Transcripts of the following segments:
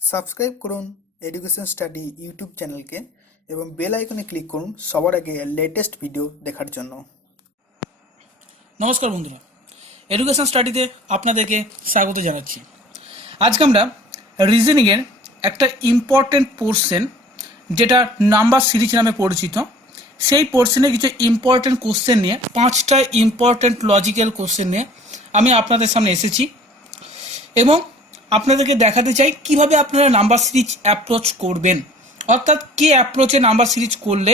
Subscribe করুন education study YouTube চ্যানেলকে এবং বেল আইকনে ক্লিক করুন সবার আগে লেটেস্ট ভিডিও দেখার জন্য। নমস্কার বন্ধুরা, এডুকেশন স্টাডিতে আপনাদেরকে স্বাগত জানাচ্ছি। আজকে আমরা রিজনিংয়ের একটা ইম্পর্টেন্ট পোর্শন, যেটা নাম্বার সিরিজ নামে পরিচিত, সেই পোর্শনে কিছু ইম্পর্টেন্ট কোশ্চেন নিয়ে, 5টা ইম্পর্টেন্ট লজিক্যাল কোশ্চেন নিয়ে আমি আপনাদের সামনে এসেছি এবং আপনাদেরকে দেখাতে চাই কিভাবে আপনারা নাম্বার সিরিজ অ্যাপ্রোচ করবেন, অর্থাৎ কি অ্যাপ্রোচে নাম্বার সিরিজ করলে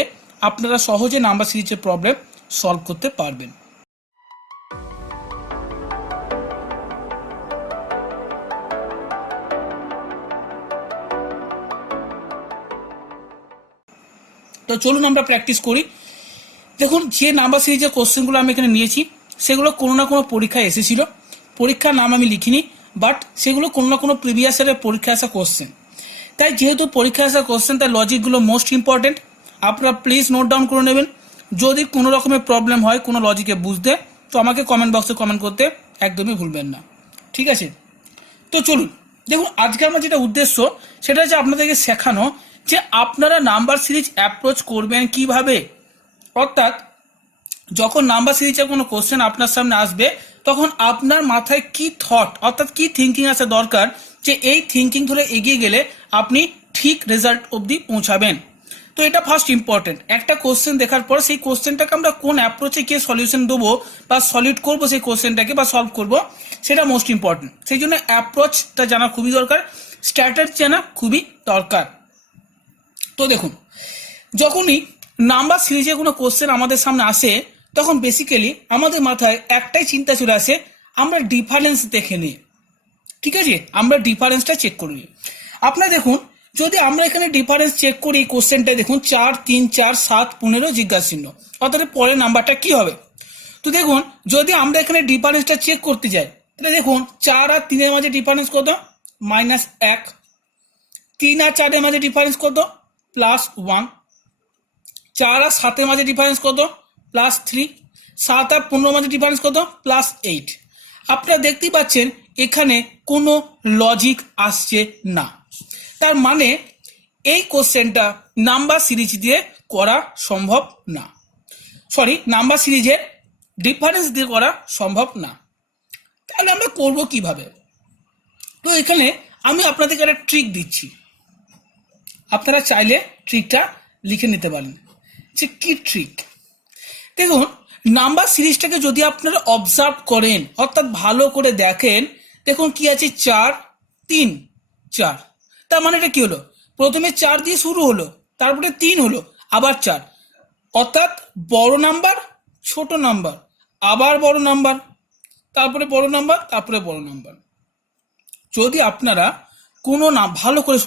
আপনারা সহজে নাম্বার সিরিজের প্রবলেম সলভ করতে পারবেন। তো চলুন আমরা প্র্যাকটিস করি। দেখুন, যে নাম্বার সিরিজের কোশ্চেনগুলো আমি এখানে নিয়েছি সেগুলো কোনো না কোনো পরীক্ষায় এসেছিল। পরীক্ষার নাম আমি লিখিনি, বাট সেগুলো কোনো না কোনো প্রিভিয়াস ইয়ারের পরীক্ষায় আসা কোশ্চেন। তাই যেহেতু পরীক্ষায় আসা কোশ্চেন, তাই লজিকগুলো মোস্ট ইম্পর্টেন্ট। আপনারা প্লিজ নোট ডাউন করে নেবেন। যদি কোনো রকমের প্রবলেম হয় কোনো লজিকে বুঝতে, তো আমাকে কমেন্ট বক্সে কমেন্ট করতে একদমই ভুলবেন না, ঠিক আছে? তো চলুন, দেখুন আজকে আমার যেটা উদ্দেশ্য সেটা হচ্ছে আপনাদেরকে শেখানো যে আপনারা নাম্বার সিরিজ অ্যাপ্রোচ করবেন কিভাবে। অর্থাৎ যখন নাম্বার সিরিজের কোনো কোশ্চেন আপনার সামনে আসবে, তখন আপনার মাথায় কি থট, অর্থাৎ কি থিঙ্কিং আসা দরকার, যে এই থিঙ্কিং ধরে এগিয়ে গেলে আপনি ঠিক রেজাল্ট অবধি পৌঁছাবেন। তো এটা ফার্স্ট ইম্পর্টেন্ট। একটা কোশ্চেন দেখার পর সেই কোশ্চেনটাকে আমরা কোন অ্যাপ্রোচে গিয়ে সলিউশন দেবো বা সলিউট করবো সেই কোশ্চেনটাকে বা সলভ করবো, সেটা মোস্ট ইম্পর্টেন্ট। সেই জন্য অ্যাপ্রোচটা জানা খুবই দরকার, স্ট্র্যাটেজি জানা খুবই দরকার। তো দেখুন, যখনই নাম্বার সিরিজে কোনো কোশ্চেন আমাদের সামনে আসে, তখন বেসিক্যালি আমাদের মাথায় একটাই চিন্তা চলে আসে, আমরা ডিফারেন্স দেখে নিই, ঠিক আছে? আমরা ডিফারেন্সটা চেক করে নিই। আপনারা দেখুন, যদি আমরা এখানে ডিফারেন্স চেক করি, এই কোশ্চেনটা দেখুন 4, 3, 4, 7, 15 জিজ্ঞাসা চিহ্ন, অর্থাৎ পরের নাম্বারটা কি হবে? তো দেখুন, যদি আমরা এখানে ডিফারেন্সটা চেক করতে যাই, তাহলে দেখুন 4 আর 3 এর মাঝে ডিফারেন্স কত? -1। 3 আর 4 এর মাঝে ডিফারেন্স কত? +1। 4 আর 7 এর মাঝে ডিফারেন্স কত? +3। 7 আর 15 মাঝে ডিফারেন্স কত? +8। আপনারা দেখতেই পাচ্ছেন এখানে কোনো লজিক আসছে না। তার মানে এই কোশ্চেনটা নাম্বার সিরিজ দিয়ে করা সম্ভব না, নাম্বার সিরিজের ডিফারেন্স দিয়ে করা সম্ভব না। তাহলে আমরা করব কিভাবে? তো এখানে আমি আপনাদেরকে একটা ট্রিক দিচ্ছি, আপনারা চাইলে ট্রিকটা লিখে নিতে পারেন। যে কি ট্রিক? দেখুন, নাম্বার সিরিজটাকে যদি আপনারা অবজার্ভ করেন, অর্থাৎ ভালো করে দেখেন, দেখুন কি আছে, 4, 3, 4। তার মানে এটা কি হলো? প্রথমে 4 দিয়ে শুরু হলো, তারপরে 3 হলো, আবার 4, অর্থাৎ বড় নাম্বার, ছোট নাম্বার, আবার বড় নাম্বার, তারপরে বড় নাম্বার, তারপরে বড় নাম্বার। যদি আপনারা কোনো ভালো করে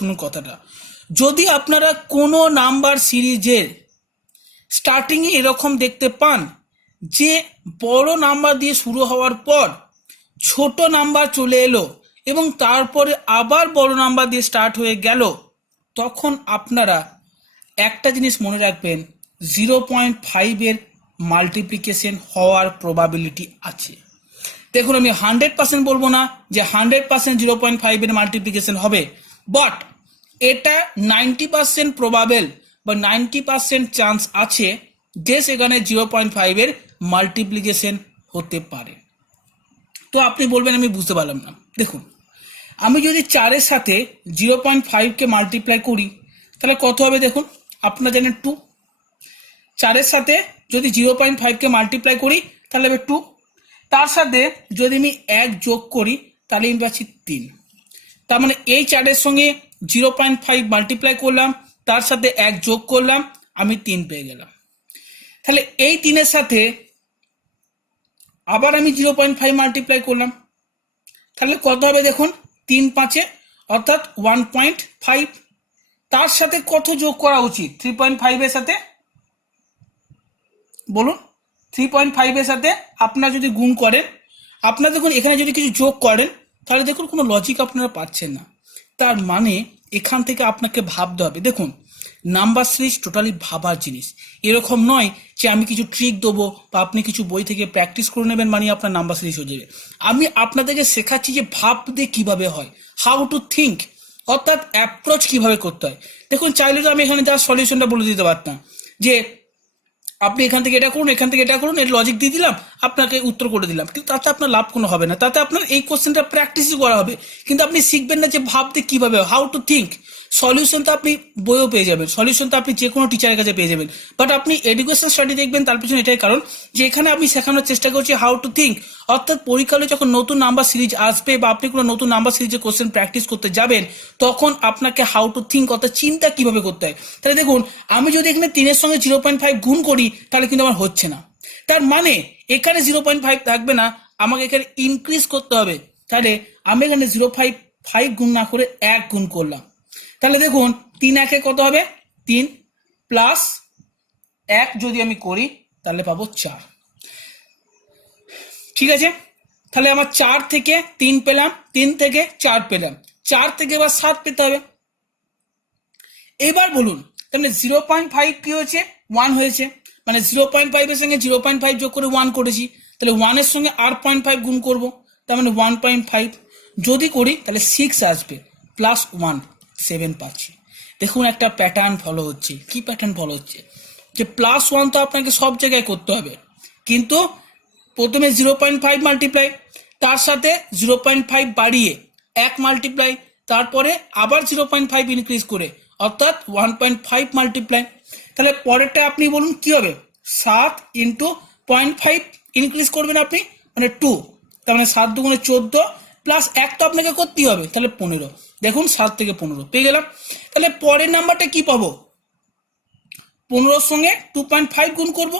শুনুন কথাটা, যদি আপনারা কোনো নাম্বার সিরিজের স্টার্টিংয়ে এরকম দেখতে পান যে বড় নাম্বার দিয়ে শুরু হওয়ার পর ছোট নাম্বার চলে এলো এবং তারপরে আবার বড় নাম্বার দিয়ে স্টার্ট হয়ে গেল, তখন আপনারা একটা জিনিস মনে রাখবেন, 0.5 মাল্টিপ্লিকেশন হওয়ার প্রবাবিলিটি আছে। দেখুন, আমি 100% বলবো না যে 100% 0.5 মাল্টিপ্লিকেশন হবে, বাট এটা 90% প্রবাবেল বা 90% চান্স আছে যে সেখানে 0.5 মাল্টিপ্লিকেশন হতে পারে। তো আপনি বলবেন আমি বুঝতে পারলাম না। দেখুন, আমি যদি 4 সাথে 0.5 মাল্টিপ্লাই করি, তাহলে কত হবে? দেখুন, আপনারা জানেন 2। 4 সাথে যদি 0.5 মাল্টিপ্লাই করি তাহলে হবে 2। তার সাথে যদি আমি 1 যোগ করি তাহলে আমি পাচ্ছি 3। তার মানে এই 4 সঙ্গে 0.5 মাল্টিপ্লাই করলাম, তার সাথে 1 যোগ করলাম, আমি 3 পেয়ে গেলাম। তাহলে এই 3 সাথে আবার আমি 0.5 মাল্টিপ্লাই করলাম, তাহলে কত হবে? দেখুন, 3 5 অর্থাৎ 1.5। তার সাথে কত যোগ করা উচিত 3.5 সাথে? বলুন, 3.5 সাথে আপনারা যদি গুণ করেন, আপনারা দেখুন এখানে যদি কিছু যোগ করেন, তাহলে দেখুন কোনো লজিক আপনারা পাচ্ছেন না। তার মানে এখান থেকে আপনাকে ভাবতে হবে। দেখুন, নাম্বার সিরিজ টোটালি ভাবার জিনিস। এরকম নয় যে আমি কিছু ট্রিক দেবো বা আপনি কিছু বই থেকে প্র্যাকটিস করে নেবেন মানে আপনার নাম্বার সিরিজ হয়ে যাবে। আমি আপনাদেরকে শেখাচ্ছি যে ভাবতে কিভাবে হয়। হাউ টু থিঙ্ক, অর্থাৎ অ্যাপ্রোচ কিভাবে করতে হয়। দেখুন চাইলে তো আমি এখানে তার সলিউশনটা বলে দিতে পারতাম যে আপনি এখান থেকে এটা করুন, এখান থেকে এটা করুন, এর লজিক দিয়ে দিলাম, আপনাকে উত্তর করে দিলাম, কিন্তু তাতে আপনার লাভ কোনো হবে না। তাতে আপনার এই কোশ্চেনটা প্র্যাকটিসই করা হবে, কিন্তু আপনি শিখবেন না যে ভাবতে কিভাবে, হাউ টু থিঙ্ক। সলিউশন তো আপনি বইও পেয়ে যাবেন, সলিউশন তো আপনি যে কোনো টিচারের কাছে পেয়ে যাবেন, বাট আপনি এডুকেশন স্টাডি দেখবেন তার পিছনে এটাই কারণ যে এখানে আমি শেখানোর চেষ্টা করছি হাউ টু থিঙ্ক। অর্থাৎ পরীক্ষায় যখন নতুন নাম্বার সিরিজ আসবে বা আপনি কোনো নতুন নাম্বার সিরিজের কোশ্চেন প্র্যাকটিস করতে যাবেন, তখন আপনাকে হাউ টু থিঙ্ক অর্থাৎ চিন্তা কিভাবে করতে হয়। তাহলে দেখুন আমি যদি এখানে 3-এর সঙ্গে 0.5 গুণ করি তাহলে কিন্তু আমার হচ্ছে না, তার মানে এখানে 0.5 থাকবে না, আমাকে এখানে ইনক্রিজ করতে হবে। তাহলে আমি এখানে 0.5 গুণ না করে 1 গুণ করলাম, তাহলে দেখুন 3 কত হবে, 3 প্লাস 1 যদি আমি করি তাহলে পাবো 4। ঠিক আছে, তাহলে আমার 4 থেকে 3 পেলাম, 3 থেকে 4 পেলাম, 4 থেকে এবার 7 পেতে হবে। এবার বলুন তাহলে 0.5 কি হয়েছে, 1 হয়েছে, মানে 0.5 এর সঙ্গে 0.5 যোগ করে 1 করেছি, তাহলে 1 এর সঙ্গে আর 0.5 গুণ করব, তার মানে 1.5 যদি করি তাহলে 6 আসবে, প্লাস 1 7 পাচ্ছি। দেখুন একটা প্যাটার্ন ফলো হচ্ছে। কি প্যাটার্ন ফলো হচ্ছে, যে প্লাস 1 তো আপনাকে সব জায়গায় করতে হবে, কিন্তু প্রথমে 0.5 মাল্টিপ্লাই, তার সাথে 0.5 বাড়িয়ে 1 মাল্টিপ্লাই, তারপরে আবার 0.5 ইনক্রিজ করে অর্থাৎ 1.5 মাল্টিপ্লাই। তাহলে পরেরটা আপনি বলুন কি হবে, 7 ইন্টু 0.5 ইনক্রিজ করবেন আপনি, মানে 2, তার মানে 7 দুগুণে 14 প্লাস 1 তো আপনাকে করতেই হবে, তাহলে 15। দেখুন 7 থেকে 15 পেয়ে গেলাম। তাহলে পরের নাম্বারটা কি পাবো, 15-র সঙ্গে 2.5 গুণ করব,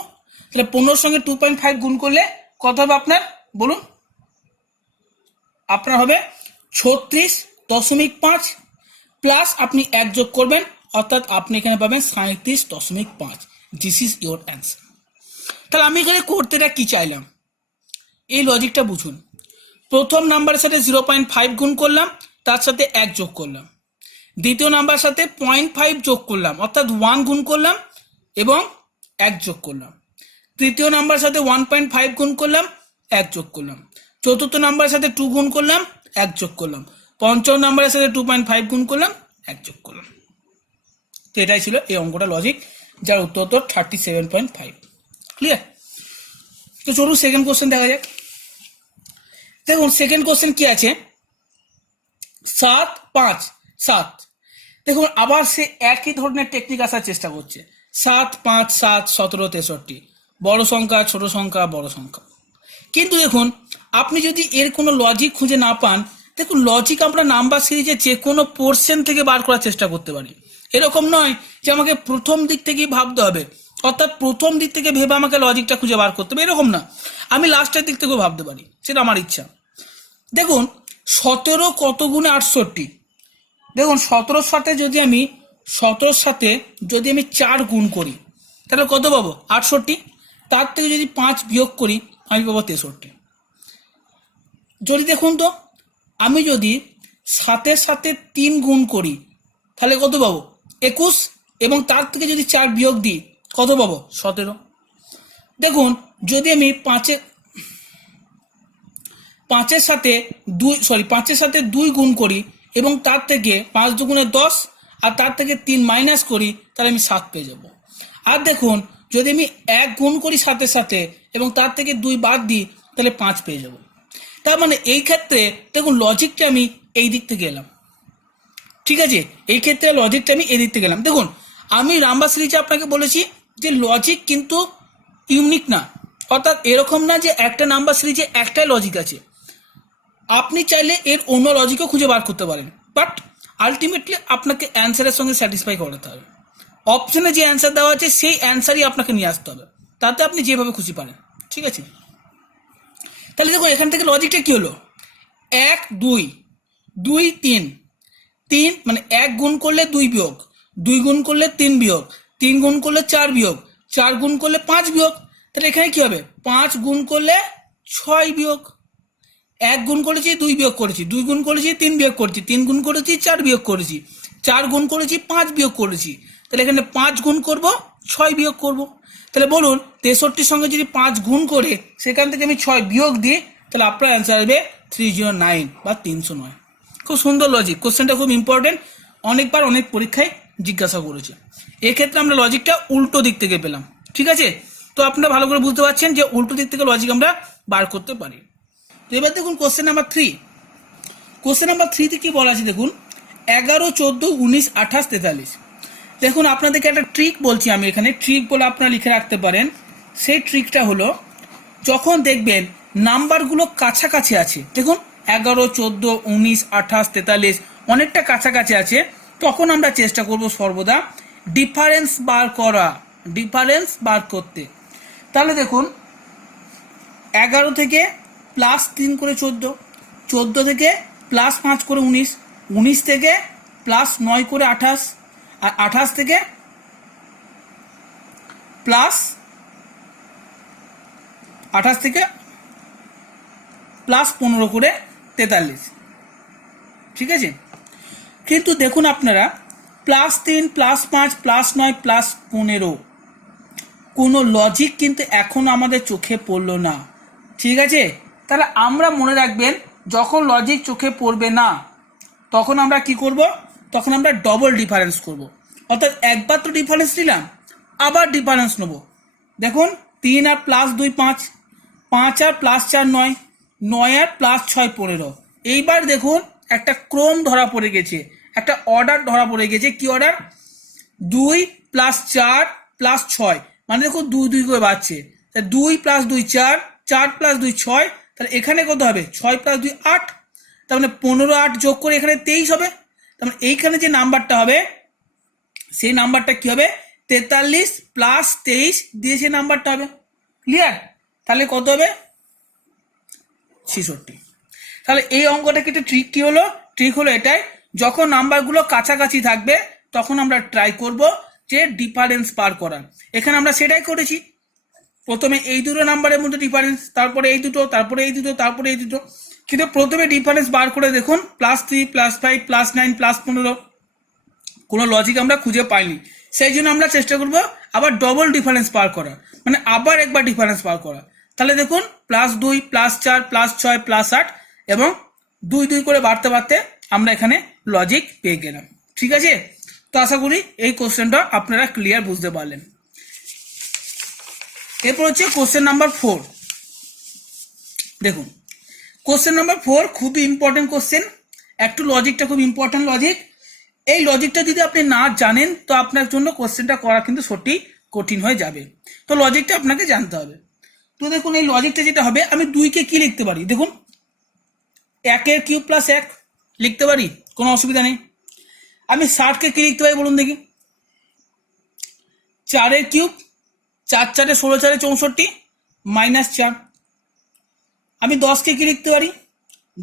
তাহলে 15-র সঙ্গে 2.5 গুণ করলে কত হবে আপনার বলুন, আপনার হবে 36.5 প্লাস আপনি 1 যোগ করবেন, অর্থাৎ আপনি এখানে পাবেন 37.5। This is your answer. তাহলে আমি এখানে করতেটা কি চাইলাম, এই লজিকটা বুঝুন। প্রথম নাম্বারের সাথে 0.5 গুণ করলাম, তার সাথে 1 যোগ করলাম। দ্বিতীয় নাম্বার সাথে 0.5 যোগ করলাম, অর্থাৎ 1 গুণ করলাম এবং 1 যোগ করলাম। তৃতীয় নাম্বার সাথে 1.5 গুণ করলাম, 1 যোগ করলাম। চতুর্থ নাম্বারের সাথে 2 গুণ করলাম, 1 যোগ করলাম। পঞ্চম নাম্বারের সাথে 2.5 গুণ করলাম, 1 যোগ করলাম। তো এটাই ছিল এই অঙ্কটা লজিক, যার উত্তর তো 37.5। ক্লিয়ার? তো চলুন সেকেন্ড কোশ্চেন দেখা যাক। দেখুন সেকেন্ড কোশ্চেন কি আছে, 7 5 7। দেখুন আবার সে একই ধরনের টেকনিক আসার চেষ্টা করছে, 7 5 7 17 63, বড় সংখ্যা ছোট সংখ্যা বড় সংখ্যা। কিন্তু দেখুন আপনি যদি এর কোনো লজিক খুঁজে না পান, দেখুন লজিক আমরা নাম্বার সিরিজে যে কোনো পোর্শন থেকে বার করার চেষ্টা করতে পারি। এরকম নয় যে আমাকে প্রথম দিক থেকেই ভাবতে হবে, অর্থাৎ প্রথম দিক থেকে ভেবে আমাকে লজিকটা খুঁজে বার করতে হবে, এরকম না। আমি লাস্টের দিক থেকেও ভাবতে পারি, সেটা আমার ইচ্ছা। দেখুন 17 কত গুণে 68, দেখুন 17-র সাথে যদি আমি 4 গুণ করি তাহলে কত পাবো 68, তার থেকে যদি 5 বিয়োগ করি আমি পাবো 63। যদি দেখুন তো আমি যদি 7-এর সাথে 3 গুণ করি তাহলে কত পাবো 21, এবং তার থেকে যদি 4 বিয়োগ দিই কত পাবো 17। দেখুন যদি আমি 5-এর সাথে 2 গুণ করি এবং তার থেকে 5 দুগুণে 10 আর তার থেকে 3 মাইনাস করি তাহলে আমি 7 পেয়ে যাব। আর দেখুন যদি আমি 1 গুণ করি 7-এর সাথে এবং তার থেকে 2 বাদ দিই তাহলে 5 পেয়ে যাব। তার মানে এই ক্ষেত্রে দেখুন লজিকটা আমি এই দিক থেকে এলাম, ঠিক আছে, এই ক্ষেত্রে লজিকটা আমি এই দিক থেকে এলাম। দেখুন আমি নাম্বার সিরিজে আপনাকে বলেছি যে লজিক কিন্তু ইউনিক না, অর্থাৎ এরকম না যে একটা নাম্বার সিরিজে একটাই লজিক আছে, আপনি চাইলে এর অন্য লজিকও খুঁজে বার করতে পারেন, বাট আলটিমেটলি আপনাকে অ্যান্সারের সঙ্গে স্যাটিসফাই করাতে হবে। অপশনে যে অ্যান্সার দেওয়া আছে সেই অ্যান্সারই আপনাকে নিয়ে আসতে হবে, তাতে আপনি যেভাবে খুশি পারেন, ঠিক আছে। তাহলে দেখুন এখান থেকে লজিকটা কি হলো, 1 2 2 3 3, মানে 1 গুণ করলে 2 বিয়োগ, 2 গুণ করলে 3 বিয়োগ, 3 গুণ করলে 4 বিয়োগ, 4 গুণ করলে 5 বিয়োগ। তাহলে এখানে কি হবে 5 গুণ করলে 6 বিয়োগ, 1 গুণ করেছি 2 বিয়োগ করেছি, 2 গুণ করেছি 3 বিয়োগ করেছি, 3 গুণ করেছি 4 বিয়োগ করেছি, 4 গুণ করেছি 5 বিয়োগ করেছি। তাহলে এখানে 5 গুণ করব 6 বিয়োগ করব। তাহলে বলুন 63-র সঙ্গে যদি 5 গুণ করে সেখান থেকে আমি 6 বিয়োগ দিই তাহলে আপনার অ্যান্সার আসবে 309 বা 309। খুব সুন্দর লজিক, কোশ্চেনটা খুব ইম্পর্টেন্ট, অনেকবার অনেক পরীক্ষায় জিজ্ঞাসা করেছে। এক্ষেত্রে আমরা লজিকটা উল্টো দিক থেকে পেলাম, ঠিক আছে? তো আপনারা ভালো করে বুঝতে পারছেন যে উল্টো দিক থেকে লজিক আমরা বার করতে পারি। তো এবার দেখুন কোশ্চেন নাম্বার 3। কোশ্চেন নাম্বার 3তে কি বলা আছে দেখুন, 11, 14, 19, 28, 43। দেখুন আপনাদেরকে একটা ট্রিক বলছি আমি এখানে, ট্রিক বলে আপনারা লিখে রাখতে পারেন। সেই ট্রিকটা হলো, যখন দেখবেন নাম্বারগুলো কাছাকাছি আছে, দেখুন 11, 14, 19, 28, 43 অনেকটা কাছাকাছি আছে, তখন আমরা চেষ্টা করব সর্বদা ডিফারেন্স বার করা, ডিফারেন্স বার করতে। তাহলে দেখুন 11 থেকে +3 করে 14, 14 থেকে +5 করে 19, 19 থেকে +9 করে 28, আর 28 থেকে +15 করে 43, ঠিক আছে? কিন্তু দেখুন আপনারা +3, +5, +9, +15 কোনো লজিক কিন্তু এখন আমাদের চোখে পড়লো না, ঠিক আছে? তাহলে আমরা মনে রাখবেন, যখন লজিক চোখে পড়বে না তখন আমরা কি করব, তখন আমরা ডবল ডিফারেন্স করব। অর্থাৎ একবার তো ডিফারেন্স নিলাম, আবার ডিফারেন্স নেব। দেখুন 3 আর +2 5, 5 আর +4 9, 9 আর +6 15। এইবার দেখুন একটা ক্রম ধরা পড়ে গেছে, একটা অর্ডার ধরা পড়ে গেছে। কি অর্ডার? 2 + 4 + 6, মানে দেখুন 2 2 করে বাড়ছে। 2 + 2 4, 4 + 2 6, তাহলে এখানে কত হবে? 6 + 2 8, তার মানে 15 8 যোগ করে এখানে 23 হবে। তার মানে এইখানে যে নাম্বারটা হবে সেই নাম্বারটা কি হবে? 43 + 23 দিয়ে সেই নাম্বারটা হবে। ক্লিয়ার? তাহলে কত হবে? 66। তাহলে এই অঙ্কটা কিন্তু ট্রিক কি হলো? ট্রিক হলো এটাই, যখন নাম্বারগুলো কাছাকাছি থাকবে তখন আমরা ট্রাই করব যে ডিফারেন্স বার করার। এখানে আমরা সেটাই করেছি, প্রথমে এই দুটো নাম্বারের মধ্যে ডিফারেন্স, তারপরে এই দুটো, তারপরে এই দুটো, তারপরে এই দুটো। কিন্তু প্রথমে ডিফারেন্স বার করে দেখুন +3, +5, +9, +15 কোনো লজিক আমরা খুঁজে পাইনি। সেই জন্য আমরা চেষ্টা করব আবার ডবল ডিফারেন্স বার করা, মানে আবার একবার ডিফারেন্স বার করা। তাহলে দেখুন +2, +4, +6, +8 এবং 2 2 করে বাড়তে বাড়তে আমরা এখানে লজিক পেয়ে গেলাম, ঠিক আছে? তো আশা করি এই কোশ্চেনটা আপনারা ক্লিয়ার বুঝতে পারলেন। এরপর হচ্ছে কোশ্চেন নাম্বার 4। দেখুন কোশ্চেন নাম্বার 4 খুবই ইম্পর্টেন্ট কোশ্চেন, একটু লজিকটা খুব ইম্পর্টেন্ট লজিক। এই লজিকটা যদি আপনি না জানেন তো আপনার জন্য কোশ্চেনটা করা কিন্তু সত্যি কঠিন হয়ে যাবে। তো লজিকটা আপনাকে জানতে হবে। তো দেখুন এই লজিকটা যেটা হবে, আমি 2-কে কি লিখতে পারি? দেখুন 1³ + 1 লিখতে পারি, কোনো অসুবিধা নেই। আমি 60-কে কি লিখতে পারি বলুন দেখি? 4³ 4 4 16 4 64 -4। আমি 10-কে কি লিখতে পারি?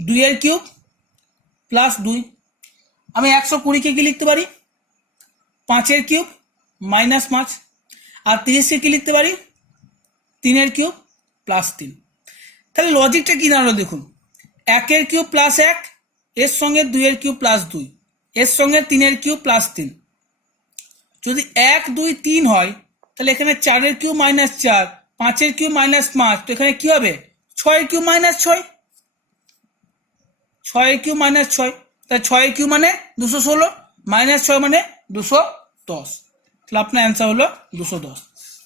2³ + 2। আমি 120-কে কি লিখতে পারি? 5³ -5। আর 30-কে কি লিখতে পারি? 3³ + 3। তাহলে লজিকটা কি দাঁড়ালো দেখুন, 1³ + 1 এর সঙ্গে 2³ + 2 এর সঙ্গে 3³ + 3। যদি 1 2 3 হয় তাহলে এখানে 4³ -4, 5-3 -5, তো এখানে কি হবে? 6³ -6, 6³ -6, তাহলে 6³ মানে 216, -6 মানে 210। তাহলে আপনার অ্যান্সার হলো 210।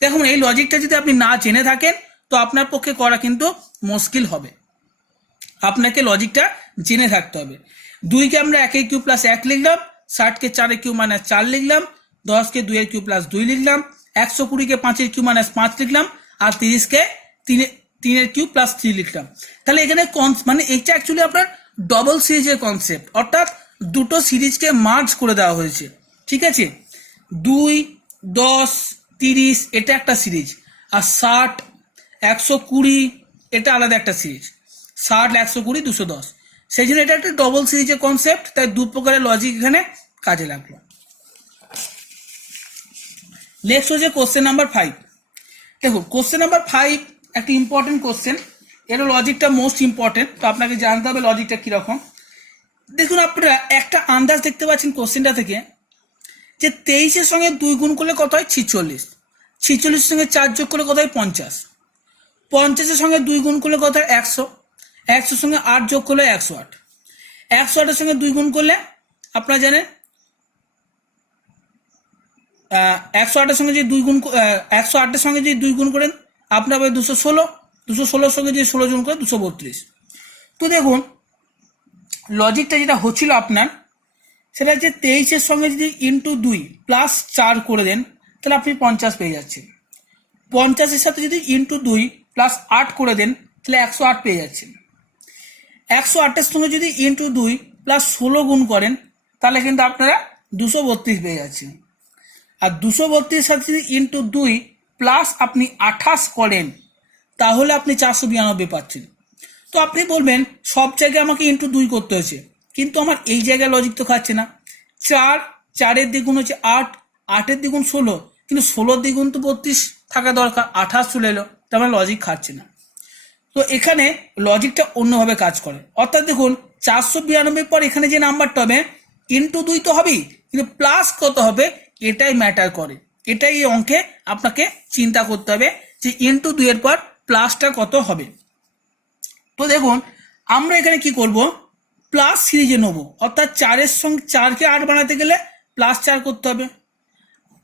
দেখুন এই লজিকটা যদি আপনি না জেনে থাকেন তো আপনার পক্ষে করা কিন্তু মুশকিল হবে, আপনাকে লজিকটা জেনে থাকতে হবে। 2-কে আমরা 1³ + 1 লিখলাম, 60-কে 4³ -4 লিখলাম, 10-কে 2³ + 2 লিখলাম, 120-কে 5³ -5 লিখলাম, আর 30-কে 3³ + 3 লিখলাম। তাহলে এখানে মানে এটা অ্যাকচুয়ালি আপনার ডবল সিরিজের কনসেপ্ট, অর্থাৎ দুটো সিরিজকে মার্জ করে দেওয়া হয়েছে, ঠিক আছে? 2 10 30 এটা একটা সিরিজ, আর 60 120 এটা আলাদা একটা সিরিজ। 60 120 210, সেই জন্য এটা একটা ডবল সিরিজের কনসেপ্ট, তাই দু প্রকারের লজিক এখানে কাজে লাগলো। নেক্সট হচ্ছে কোশ্চেন নাম্বার 5। দেখুন কোশ্চেন নাম্বার 5 একটা ইম্পর্টেন্ট কোশ্চেন, এর লজিকটা মোস্ট ইম্পর্টেন্ট, তো আপনাকে জানতে হবে লজিকটা কিরকম। দেখুন আপনারা একটা আন্দাজ দেখতে পাচ্ছেন কোশ্চেনটা থেকে, যে 23-এর সঙ্গে 2 গুণ করলে কত হয়? 46, 46-এর সঙ্গে 4 যোগ করলে কত হয়? 50, 50-এর সঙ্গে 2 গুণ করলে কত হয়? 100, 100-এর সঙ্গে 8 যোগ করলে 108, 108-এর সঙ্গে 2 গুণ করলে আপনারা জানেন 108-এর সঙ্গে যদি 2 গুণ 108-এর সঙ্গে যদি 2 গুণ করেন আপনার হবে 216, 216-এর সঙ্গে যদি 16 গুণ করে 232। তো দেখুন লজিকটা যেটা হচ্ছিল আপনার সেটা হচ্ছে 23-এর সঙ্গে যদি ইন্টু 2 প্লাস 4 করে দেন তাহলে আপনি 50 পেয়ে যাচ্ছেন। 50-এর সাথে যদি ইন্টু 2 প্লাস 8 করে দেন তাহলে 108 পেয়ে যাচ্ছেন। 108-এর সঙ্গে যদি ইন্টু 2 প্লাস 16 গুণ করেন তাহলে কিন্তু আপনারা 232 পেয়ে যাচ্ছেন। আর 232-এর সাথে যদি ইন্টু 2 প্লাস আপনি 28 করেন তাহলে আপনি 492 পাচ্ছেন। তো আপনি বলবেন সব জায়গায় আমাকে ইন্টু 2 করতে হয়েছে, কিন্তু আমার এই জায়গায় লজিক তো খাচ্ছে না। 4-4-এর দ্বিগুণ হচ্ছে 8, 8-এর দ্বিগুণ 16, কিন্তু 16-র দ্বিগুণ তো 32 থাকা দরকার, 28 চলে এলো, তার মানে লজিক খাচ্ছে না। তো এখানে লজিকটা অন্যভাবে কাজ করে। অর্থাৎ দেখুন 492 পর এখানে যে নাম্বারটা হবে ইন্টু 2 তো হবেই, কিন্তু প্লাস কত হবে এটাই ম্যাটার করে। এটাই এই অঙ্কে আপনাকে চিন্তা করতে হবে যে ইন্টু 2 এর পর প্লাসটা কত হবে। তো দেখুন আমরা এখানে কি করব, প্লাস সিরিজে নেব। অর্থাৎ 4-এর সঙ্গে 4-কে 8 বানাতে গেলে প্লাস 4 করতে হবে,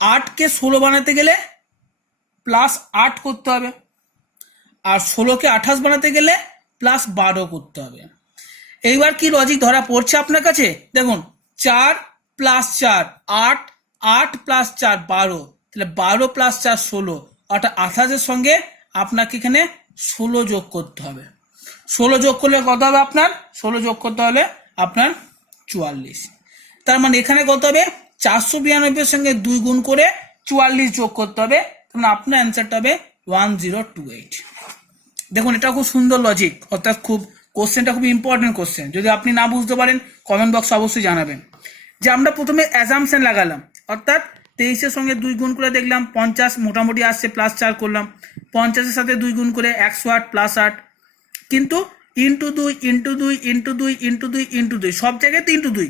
8-কে 16 বানাতে গেলে প্লাস 8 করতে হবে, আর 16-কে 28 বানাতে গেলে প্লাস 12 করতে হবে। এইবার কি লজিক ধরা পড়ছে আপনার কাছে? দেখুন 4 প্লাস 4 8, 8 প্লাস 4 12, তাহলে 12 প্লাস 4 16, অর্থাৎ 28-এর সঙ্গে আপনাকে এখানে 16 যোগ করতে হবে। 16 যোগ করলে কত হবে আপনার? 16 যোগ করতে হলে আপনার 44। তার মানে এখানে কত হবে? 492-এর সঙ্গে 2 গুণ করে 44 যোগ করতে হবে, তার মানে আপনার অ্যান্সারটা হবে 1028। দেখুন এটা খুব সুন্দর লজিক, অর্থাৎ খুব কোশ্চেনটা খুব ইম্পর্টেন্ট কোশ্চেন। যদি আপনি না বুঝতে পারেন কমেন্ট বক্সে অবশ্যই জানাবেন। যে আমরা প্রথমে অ্যাজাম্পশন লাগালাম, অর্থাৎ 23-এর সঙ্গে 2 গুণ করে দেখলাম 50 মোটামুটি আসছে, প্লাস 4 করলাম, 50-এর সাথে 2 গুণ করে 108 প্লাস 8, কিন্তু into 2 into 2 into 2 into 2 into 2 সব জায়গায় তো ইন্টু 2,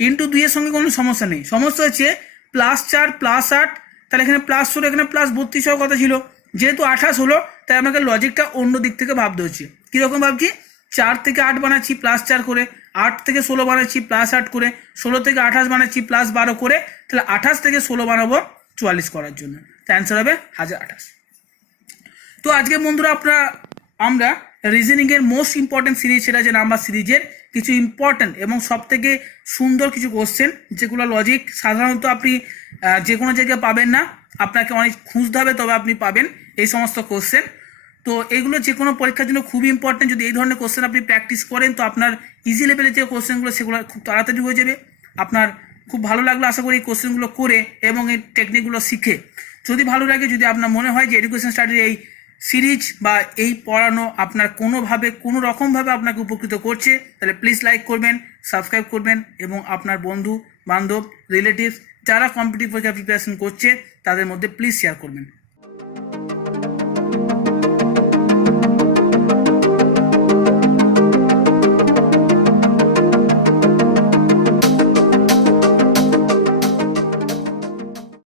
ইন্টু 2-এর সঙ্গে কোনো সমস্যা নেই। সমস্যা হচ্ছে প্লাস 4 প্লাস 8, তাহলে এখানে প্লাস 16, এখানে প্লাস 32 হওয়ার কথা ছিল, যেহেতু 28 হলো তাই আমাকে লজিকটা অন্য দিক থেকে ভাবতে হচ্ছে। কীরকম ভাবছি? 4 থেকে 8 বানাচ্ছি প্লাস 4 করে, 8 থেকে 16 বানাচ্ছি প্লাস 8 করে, 16 থেকে 28 বানাচ্ছি প্লাস 12 করে, তাহলে 28 থেকে 16 বানাবো 44 করার জন্য, তো অ্যান্সার হবে 1028। তো আজকে বন্ধুরা আমরা রিজনিং এর মোস্ট ইম্পর্টেন্ট সিরিজ, সেটা যে নাম্বার সিরিজের কিছু ইম্পর্টেন্ট এবং সব থেকে সুন্দর কিছু কোশ্চেন, যেগুলো লজিক সাধারণত আপনি যে কোনো জায়গায় পাবেন না, আপনাকে অনেক খুঁজতে হবে তবে আপনি পাবেন এই সমস্ত কোশ্চেন। তো এগুলো যে কোনো পরীক্ষার জন্য খুব ইম্পর্টেন্ট। যদি এই ধরনের কোশ্চেন আপনি প্র্যাকটিস করেন তো আপনার ইজি লেভেলের যে কোশ্চেনগুলো সেগুলো খুব তাড়াতাড়ি হয়ে যাবে। আপনার খুব ভালো লাগলো আশা করি এই কোশ্চেনগুলো করে এবং এই টেকনিকগুলো শিখে। যদি ভালো লাগে, যদি আপনার মনে হয় যে এডুকেশন স্টাডির এই সিরিজ বা এই পড়ানো আপনার কোনোভাবে কোনো রকমভাবে আপনাকে উপকৃত করছে, তাহলে প্লিজ লাইক করবেন, সাবস্ক্রাইব করবেন এবং আপনার বন্ধু বান্ধব রিলেটিভস যারা কম্পিটিটিভ পরীক্ষা প্রিপারেশন করছে তাদের মধ্যে প্লিজ শেয়ার করবেন।